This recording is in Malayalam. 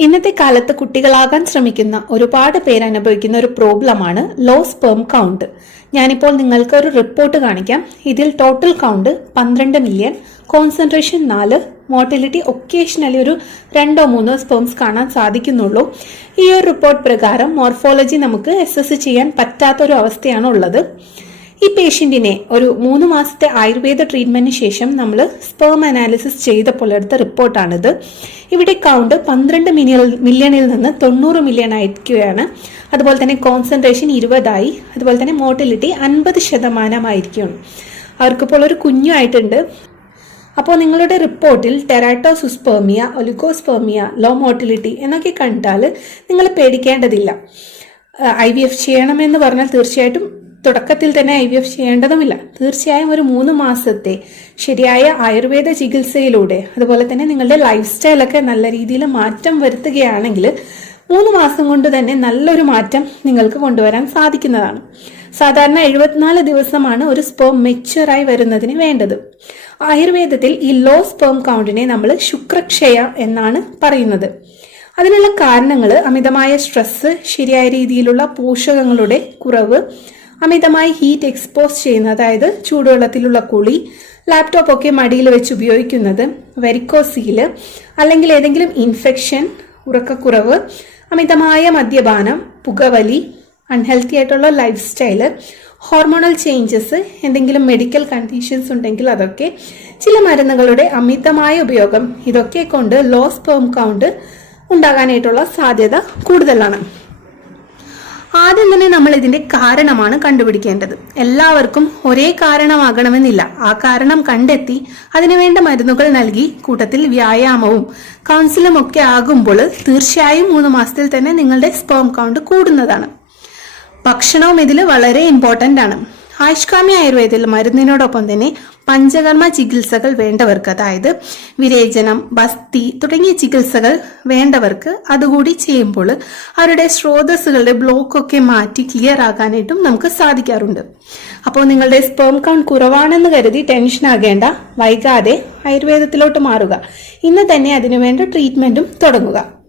ഇന്നത്തെ കാലത്ത് കുട്ടികളാകാൻ ശ്രമിക്കുന്ന ഒരുപാട് പേര് അനുഭവിക്കുന്ന ഒരു പ്രോബ്ലമാണ് ലോ സ്പേം കൗണ്ട് ഞാനിപ്പോൾ നിങ്ങൾക്ക് ഒരു റിപ്പോർട്ട് കാണിക്കാം. ഇതിൽ ടോട്ടൽ കൗണ്ട് പന്ത്രണ്ട് മില്യൺ കോൺസെൻട്രേഷൻ നാല് മോർട്ടിലിറ്റി ഒക്കേഷണലി ഒരു രണ്ടോ മൂന്നോ സ്പേംസ് കാണാൻ സാധിക്കുന്നുള്ളൂ. ഈ ഒരു റിപ്പോർട്ട് പ്രകാരം മോർഫോളജി നമുക്ക് എസ് ചെയ്യാൻ പറ്റാത്ത ഒരു അവസ്ഥയാണ് ഉള്ളത്. പേഷ്യന്റിനെ ഒരു മൂന്ന് മാസത്തെ ആയുർവേദ ട്രീറ്റ്മെന്റിന് ശേഷം നമ്മൾ സ്പേം അനാലിസിസ് ചെയ്തപ്പോൾ എടുത്ത റിപ്പോർട്ടാണിത് ഇവിടെ കൗണ്ട് പന്ത്രണ്ട് മില്യൺ മില്യണിൽ നിന്ന് തൊണ്ണൂറ് മില്യൺ ആയിരിക്കുകയാണ്. അതുപോലെ തന്നെ കോൺസെൻട്രേഷൻ ഇരുപതായി. അതുപോലെ തന്നെ മോർട്ടിലിറ്റി അൻപത് ശതമാനമായിരിക്കുകയാണ്. അവർക്കിപ്പോൾ ഒരു കുഞ്ഞുമായിട്ടുണ്ട് അപ്പോൾ നിങ്ങളുടെ റിപ്പോർട്ടിൽ ടെറാറ്റോസുസ്പേമിയ ഒലിഗോസ്പേമിയ ലോ മോർട്ടിലിറ്റി എന്നൊക്കെ കണ്ടാൽ നിങ്ങൾ പേടിക്കേണ്ടതില്ല. ഐ വി എഫ് ചെയ്യണമെന്ന് പറഞ്ഞാൽ തീർച്ചയായിട്ടും തുടക്കത്തിൽ തന്നെ ഐ വി എഫ് ചെയ്യേണ്ടതുമില്ല. തീർച്ചയായും ഒരു മൂന്ന് മാസത്തെ ശരിയായ ആയുർവേദ ചികിത്സയിലൂടെ അതുപോലെ തന്നെ നിങ്ങളുടെ ലൈഫ് സ്റ്റൈലൊക്കെ നല്ല രീതിയിൽ മാറ്റം വരുത്തുകയാണെങ്കിൽ മൂന്ന് മാസം കൊണ്ട് തന്നെ നല്ലൊരു മാറ്റം നിങ്ങൾക്ക് കൊണ്ടുവരാൻ സാധിക്കുന്നതാണ്. സാധാരണ എഴുപത്തിനാല് ദിവസമാണ് ഒരു സ്പേം മെച്ചുവറായി വരുന്നതിന് വേണ്ടത്. ആയുർവേദത്തിൽ ഈ ലോ സ്പേം കൗണ്ടിനെ നമ്മൾ ശുക്രക്ഷയ എന്നാണ് പറയുന്നത്. അതിനുള്ള കാരണങ്ങൾ അമിതമായ സ്ട്രെസ് ശരിയായ രീതിയിലുള്ള പോഷകങ്ങളുടെ കുറവ് അമിതമായി ഹീറ്റ് എക്സ്പോസ് ചെയ്യുന്ന അതായത് ചൂടുവെള്ളത്തിലുള്ള കുളി ലാപ്ടോപ്പ് ഒക്കെ മടിയിൽ വെച്ച് ഉപയോഗിക്കുന്നത് വെരിക്കോസീൽ അല്ലെങ്കിൽ ഏതെങ്കിലും ഇൻഫെക്ഷൻ ഉറക്കക്കുറവ് അമിതമായ മദ്യപാനം പുകവലി അൺഹെൽത്തി ആയിട്ടുള്ള ലൈഫ് സ്റ്റൈൽ ഹോർമോണൽ ചേഞ്ചസ് എന്തെങ്കിലും മെഡിക്കൽ കണ്ടീഷൻസ് ഉണ്ടെങ്കിൽ അതൊക്കെ ചില മരുന്നുകളുടെ അമിതമായ ഉപയോഗം ഇതൊക്കെ കൊണ്ട് ലോ സ്പേം കൗണ്ട് ഉണ്ടാകാനായിട്ടുള്ള സാധ്യത കൂടുതലാണ്. ആദ്യം തന്നെ നമ്മൾ ഇതിന്റെ കാരണമാണ് കണ്ടുപിടിക്കേണ്ടത്. എല്ലാവർക്കും ഒരേ കാരണമാകണമെന്നില്ല. ആ കാരണം കണ്ടെത്തി അതിനുവേണ്ട മരുന്നുകൾ നൽകി കൂട്ടത്തിൽ വ്യായാമവും കൗൺസിലും ഒക്കെ ആകുമ്പോൾ തീർച്ചയായും മൂന്ന് മാസത്തിൽ തന്നെ നിങ്ങളുടെ സ്പേം കൗണ്ട് കൂടുന്നതാണ്. ഭക്ഷണവും ഇതിൽ വളരെ ഇമ്പോർട്ടന്റ് ആണ്. ആയുഷ്കാമി ആയുർവേദത്തിൽ മരുന്നിനോടൊപ്പം തന്നെ പഞ്ചകർമ്മ ചികിത്സകൾ വേണ്ടവർക്ക് അതായത് വിരേചനം ബസ്തി തുടങ്ങിയ ചികിത്സകൾ വേണ്ടവർക്ക് അതുകൂടി ചെയ്യുമ്പോൾ അവരുടെ സ്രോതസ്സുകളുടെ ബ്ലോക്ക് ഒക്കെ മാറ്റി ക്ലിയർ ആകാനായിട്ടും നമുക്ക് സാധിക്കാറുണ്ട്. അപ്പോൾ നിങ്ങളുടെ സ്പേം കൗണ്ട് കുറവാണെന്ന് കരുതി ടെൻഷൻ ആകേണ്ട വൈകാതെ ആയുർവേദത്തിലോട്ട് മാറുക. ഇന്ന് തന്നെ അതിനുവേണ്ട ട്രീറ്റ്മെന്റും തുടങ്ങുക.